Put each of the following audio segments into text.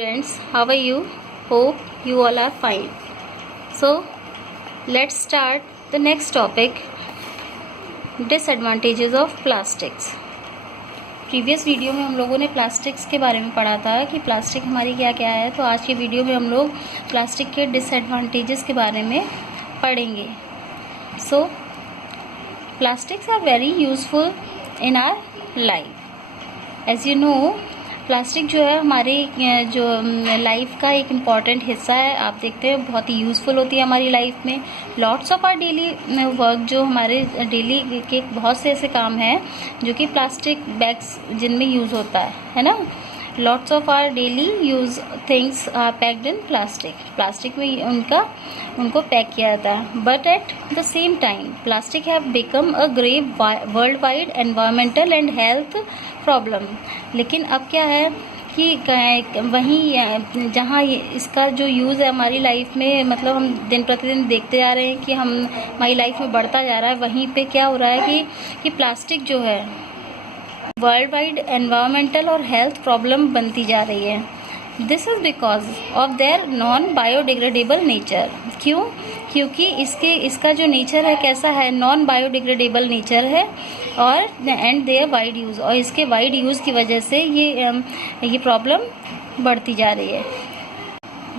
Friends, how are you? Hope you all are fine. So, let's start the next topic, disadvantages of plastics. Previous video में हम लोगों ने plastics के बारे में पढ़ा था कि प्लास्टिक हमारी क्या क्या है। तो आज के वीडियो में हम लोग प्लास्टिक के डिसएडवांटेजेस के बारे में पढ़ेंगे। सो plastics are very useful in our life. As you know, plastic जो है हमारे जो लाइफ का एक इम्पॉर्टेंट हिस्सा है। आप देखते हैं बहुत ही यूज़फुल होती है हमारी लाइफ में। Lots of our daily work, जो हमारे डेली के बहुत से ऐसे काम हैं जो कि प्लास्टिक बैग्स जिनमें यूज़ होता है ना। Lots of our daily use things are packed in plastic में उनको पैक किया जाता है। But at the same time plastic have become a grave world wide environmental and health problem. लेकिन अब क्या है कि वहीं जहाँ इसका जो यूज़ है हमारी लाइफ में, मतलब हम दिन प्रतिदिन देखते जा रहे हैं कि हमारी लाइफ में बढ़ता जा रहा है, वहीं पे क्या हो रहा है कि प्लास्टिक जो है वर्ल्ड वाइड एनवायरमेंटल और हेल्थ प्रॉब्लम बनती जा रही है। This is because of their non biodegradable nature. क्यों? क्योंकि इसका जो नेचर है कैसा है, नॉन बायोडिग्रेडेबल नेचर है, और एंड देयर वाइड यूज़, और इसके वाइड यूज़ की वजह से ये प्रॉब्लम बढ़ती जा रही है।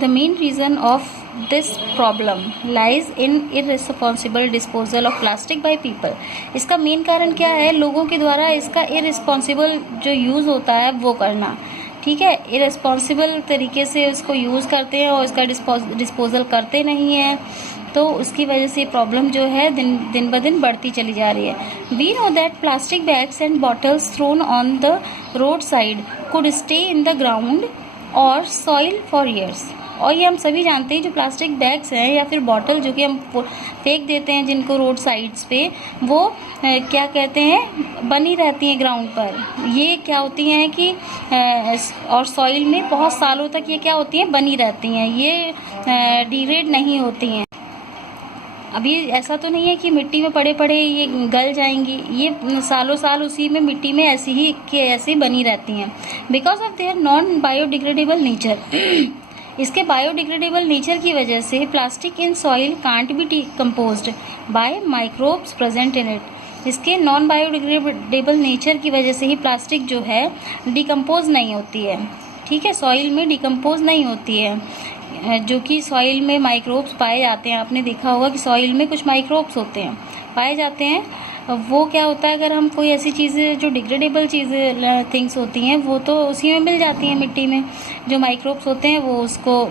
The main reason of this problem lies in irresponsible disposal of plastic by people. इसका मेन कारण क्या है? लोगों के द्वारा इसका इररिस्पॉन्सिबल जो यूज़ होता है वो करना। ठीक है, इररिस्पॉन्सिबल तरीके से इसको यूज़ करते हैं और इसका डिस्पोजल करते नहीं हैं, तो उसकी वजह से प्रॉब्लम जो है दिन ब दिन बढ़ती चली जा रही है। We know that plastic bags and bottles thrown on the road side could stay in the ground और सॉइल फॉर ईयर्स। और ये हम सभी जानते हैं जो प्लास्टिक बैग्स हैं या फिर बॉटल जो कि हम फेंक देते हैं जिनको रोड साइड्स पे, वो क्या कहते हैं, बनी रहती हैं ग्राउंड पर। ये क्या होती हैं कि और सॉइल में बहुत सालों तक ये क्या होती हैं, बनी रहती हैं, ये डिग्रेड नहीं होती हैं। अभी ऐसा तो नहीं है कि मिट्टी में पड़े पड़े ये गल जाएंगी, ये सालों साल उसी में मिट्टी में ऐसे ही बनी रहती हैं। Because of their non biodegradable nature. इसके बायोडिग्रेडेबल नेचर की वजह से plastic in soil can't be decomposed by microbes present in it. इसके नॉन बायोडिग्रेडेबल नेचर की वजह से ही प्लास्टिक जो है डिकम्पोज नहीं होती है। ठीक है, सॉइल में डिकम्पोज नहीं होती है, जो कि सॉइल में माइक्रोब्स पाए जाते हैं। आपने देखा होगा कि सॉइल में कुछ माइक्रोब्स होते हैं, पाए जाते हैं। वो क्या होता है, अगर हम कोई ऐसी चीज़ें जो डिग्रेडेबल चीज़ें थिंग्स होती हैं वो तो उसी में मिल जाती हैं, मिट्टी में जो माइक्रोब्स होते हैं वो उसको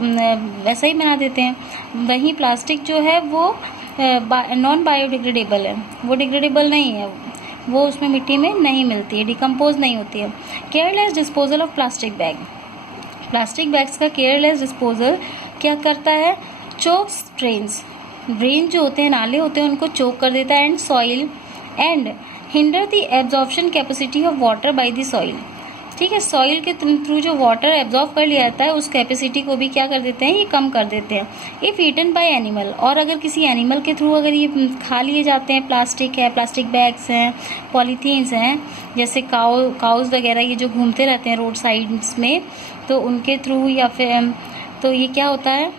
वैसा ही बना देते हैं। वहीं प्लास्टिक जो है वो नॉन बायोडिग्रेडेबल है, वो डिग्रेडेबल नहीं है, वो उसमें मिट्टी में नहीं मिलती है, डिकम्पोज नहीं होती है। Careless disposal of plastic bag. Plastic bags का केयरलेस डिस्पोजल क्या करता है, चोक्स ड्रेन्स। ड्रेन जो होते हैं, नाले होते हैं, उनको चोक कर देता है, and soil and hinder the absorption capacity of water by the soil. ठीक है, सॉइल के थ्रू जो वाटर एब्जॉर्ब कर लिया जाता है उस कैपेसिटी को भी क्या कर देते हैं, ये कम कर देते हैं। इफ़ ईटन बाय एनिमल, और अगर किसी एनिमल के थ्रू अगर ये खा लिए जाते हैं, प्लास्टिक है, प्लास्टिक बैग्स हैं, पॉलीथीन्स हैं, जैसे काउज वगैरह ये जो घूमते रहते हैं रोड साइड्स में, तो उनके थ्रू या फिर तो ये क्या होता है,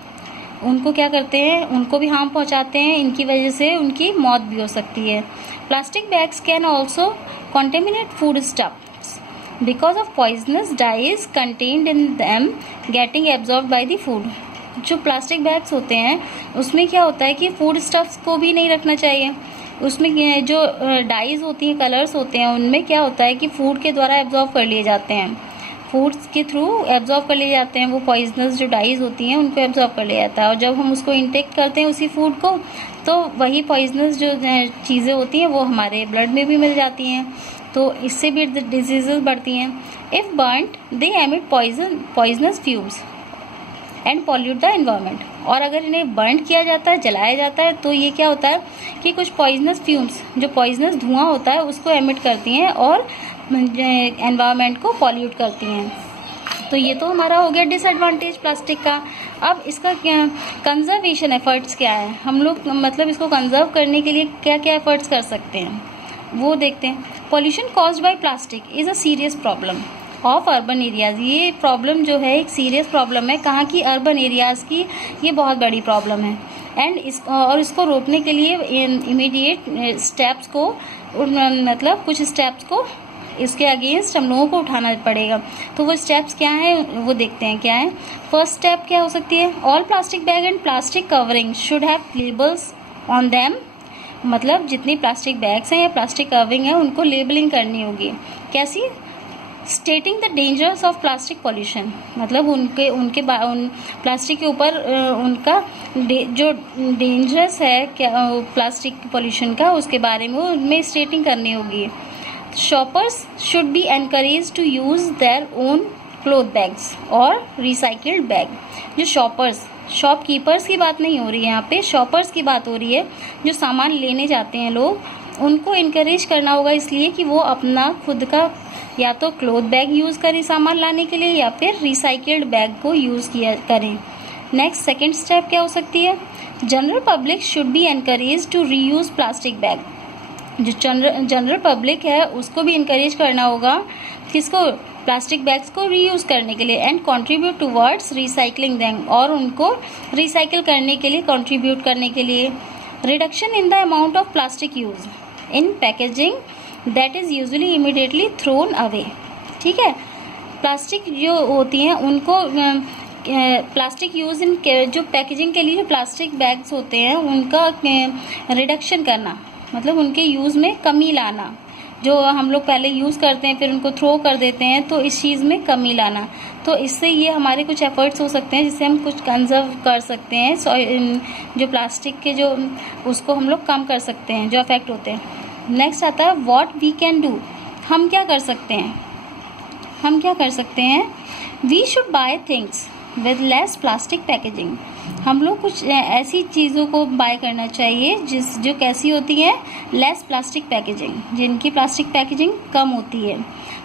उनको क्या करते हैं, उनको भी हार्म पहुंचाते हैं। इनकी वजह से उनकी मौत भी हो सकती है। Plastic bags can also contaminate food stuffs because of poisonous dyes contained in them getting absorb by the food. जो प्लास्टिक बैग्स होते हैं उसमें क्या होता है कि फूड स्टफ्स को भी नहीं रखना चाहिए। उसमें जो डाइज होती हैं, कलर्स होते हैं, उनमें क्या होता है कि फूड के द्वारा एब्जॉर्ब कर लिए जाते हैं, फूड्स के थ्रू एब्जॉर्ब कर लिए जाते हैं। वो पॉइजनस जो डाइज होती हैं उनको एब्जॉर्ब कर लिया जाता है, और जब हम उसको इंटेक करते हैं उसी फूड को, तो वही पॉइजनस जो चीज़ें होती हैं वो हमारे ब्लड में भी मिल जाती हैं, तो इससे भी डिजीज़ेस बढ़ती हैं। If burned they emit poisonous fumes and pollute the environment. और अगर इन्हें बर्न किया जाता है, जलाया जाता है, तो ये क्या होता है कि कुछ पॉइजनस फ्यूम्स, जो पॉइजनस धुआं होता है, उसको एमिट करती हैं और एनवायरनमेंट को पॉल्यूट करती हैं। तो ये तो हमारा हो गया डिसएडवांटेज प्लास्टिक का। अब इसका क्या कंजर्वेशन एफर्ट्स क्या है, हम लोग मतलब इसको कंजर्व करने के लिए क्या क्या एफर्ट्स कर सकते हैं वो देखते हैं। Pollution caused by plastic is a serious problem. Of urban areas. ये प्रॉब्लम जो है एक सीरियस प्रॉब्लम है, कहाँ की, अर्बन एरियाज़ की, ये बहुत बड़ी प्रॉब्लम है। एंड इसको रोकने के लिए इमीडिएट स्टेप्स को, मतलब कुछ स्टेप्स को इसके अगेंस्ट हम लोगों को उठाना पड़ेगा। तो वो स्टेप्स क्या हैं वो देखते हैं क्या है। फर्स्ट स्टेप क्या हो सकती है, all plastic bag and plastic covering should have labels on them. मतलब जितनी प्लास्टिक बैग्स हैं या प्लास्टिक कवरिंग है उनको लेबलिंग करनी होगी। कैसी, stating the dangers of plastic pollution, मतलब उन प्लास्टिक के ऊपर उनका जो डेंजरस है क्या प्लास्टिक पॉल्यूशन का, उसके बारे में उनमें स्टेटिंग करनी होगी। Shoppers should be encourage to use their own cloth bags और रिसाइकिल्ड बैग। जो शॉपकीपर्स की बात नहीं हो रही है यहाँ पे, शॉपर्स की बात हो रही है। जो सामान लेने जाते हैं लोग, उनको इनकरेज करना होगा इसलिए कि वो अपना खुद का या तो क्लोथ बैग यूज़ करें सामान लाने के लिए, या फिर रिसाइकिल्ड बैग को यूज़ करें। नेक्स्ट सेकंड स्टेप क्या हो सकती है, general public should be encourage to reuse plastic bag. जो जनरल पब्लिक है उसको भी इनकरेज करना होगा, किसको, प्लास्टिक बैग्स को रीयूज़ करने के लिए। And contribute towards recycling them, और उनको रिसाइकिल करने के लिए कंट्रीब्यूट करने के लिए। Reduction in the amount of plastic use in packaging that is usually immediately thrown away. ठीक है, प्लास्टिक जो होती हैं उनको प्लास्टिक यूज़ इन जो पैकेजिंग के लिए जो प्लास्टिक बैग्स होते हैं उनका रिडक्शन करना, मतलब उनके यूज़ में कमी लाना। जो हम लोग पहले यूज़ करते हैं फिर उनको थ्रो कर देते हैं, तो इस चीज़ में कमी लाना। तो इससे ये हमारे कुछ एफर्ट्स हो सकते हैं जिससे हम कुछ कंजर्व कर सकते हैं, जो प्लास्टिक के जो उसको हम लोग कम कर सकते हैं जो अफेक्ट होते हैं। नेक्स्ट आता है व्हाट वी कैन डू, हम क्या कर सकते हैं। We should buy things with less plastic packaging. हम लोग कुछ ऐसी चीज़ों को बाय करना चाहिए जो कैसी होती हैं, लेस प्लास्टिक पैकेजिंग, जिनकी प्लास्टिक पैकेजिंग कम होती है।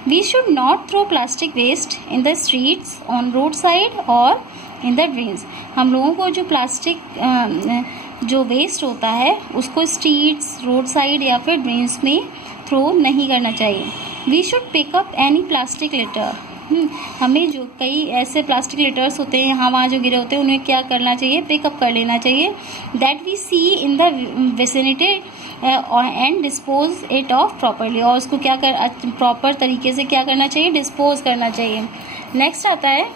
We should not throw plastic waste in the streets, on road side और इन द ड्रेन्स। हम लोगों को जो प्लास्टिक जो वेस्ट होता है उसको स्ट्रीट्स, रोड साइड या फिर ड्रेन्स में थ्रो नहीं करना चाहिए। We should pick up any plastic litter. हमें जो कई ऐसे प्लास्टिक लिटर्स होते हैं यहाँ वहाँ जो गिरे होते हैं उन्हें क्या करना चाहिए, पिकअप कर लेना चाहिए। That we see in the vicinity and dispose it off properly, और उसको क्या प्रॉपर तरीके से क्या करना चाहिए, डिस्पोज करना चाहिए। नेक्स्ट आता है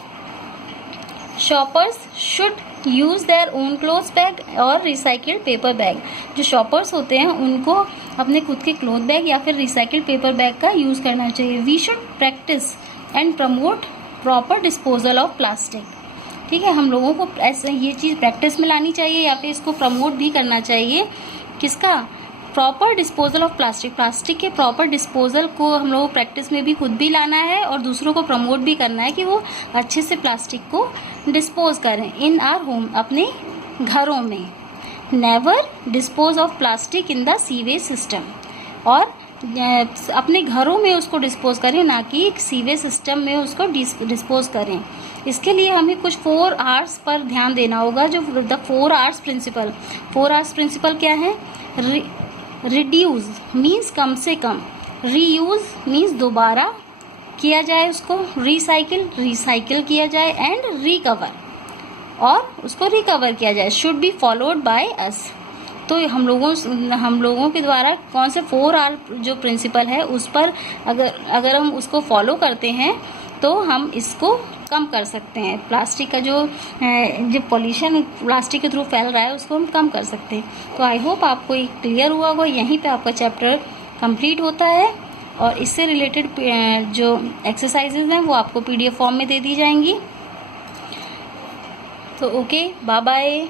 shoppers should use their own cloth bag और रिसाइकिल्ड पेपर बैग। जो शॉपर्स होते हैं उनको अपने खुद के क्लोथ बैग या फिर रिसाइकिल्ड पेपर बैग का यूज़ करना चाहिए। We should practise and promote proper disposal of plastic. ठीक है, हम लोगों को ऐसे ये चीज़ प्रैक्टिस में लानी चाहिए या फिर इसको प्रमोट भी करना चाहिए। किसका, proper disposal of plastic. Plastic के प्रॉपर डिस्पोजल को हम लोगों को प्रैक्टिस में भी खुद भी लाना है और दूसरों को प्रमोट भी करना है कि वो अच्छे से प्लास्टिक को डिस्पोज करें। इन आवर होम, अपने घरों में। Never dispose of plastic in the sewage system, और अपने घरों में उसको डिस्पोज करें, ना कि सीवेज सिस्टम में उसको डिस्पोज करें। इसके लिए हमें कुछ 4 R's पर ध्यान देना होगा। जो the 4 R's principal, 4 R's principal क्या है, रिड्यूस मीन्स कम से कम, रीयूज़ मीन्स दोबारा किया जाए उसको, रिसाइकिल किया जाए, एंड रिकवर, और उसको रिकवर किया जाए। Should be followed by us. तो हम लोगों के द्वारा कौन से 4 R जो प्रिंसिपल है उस पर अगर हम उसको फॉलो करते हैं तो हम इसको कम कर सकते हैं। प्लास्टिक का जो पॉल्यूशन प्लास्टिक के थ्रू फैल रहा है उसको हम कम कर सकते हैं। तो आई होप आपको ये क्लियर हुआ होगा। यहीं पे आपका चैप्टर कंप्लीट होता है और इससे रिलेटेड जो एक्सरसाइजेज हैं वो आपको PDF फॉर्म में दे दी जाएंगी। तो ओके, बाय बाय।